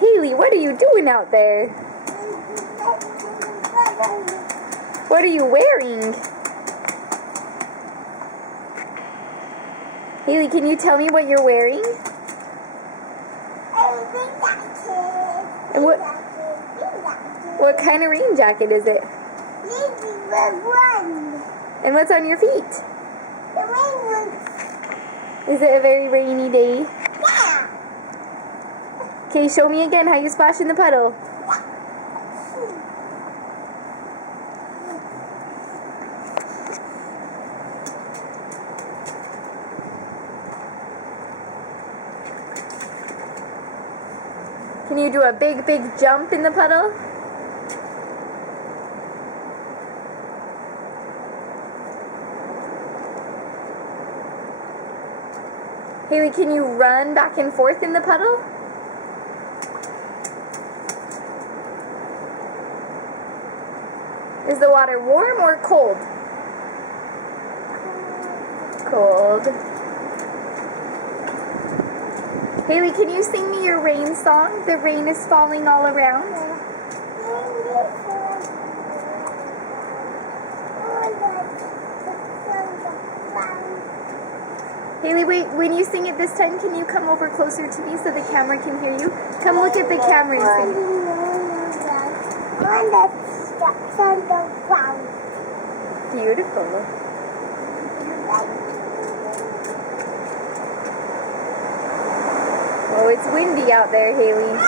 Haley, what are you doing out there? What are you wearing? Haley, can you tell me what you're wearing? And what kind of rain jacket is it? And what's on your feet? Is it a very rainy day? Yeah. Okay, show me again how you splash in the puddle. Can you do a big, big jump in the puddle? Haley, can you run back and forth in the puddle? Is the water warm or cold? Cold. Haley, can you sing me your rain song? The rain is falling all around. Haley, wait, when you sing it this time, can you come over closer to me so the camera can hear you? Come look at the camera and sing it. Beautiful. Oh, it's windy out there, Haley.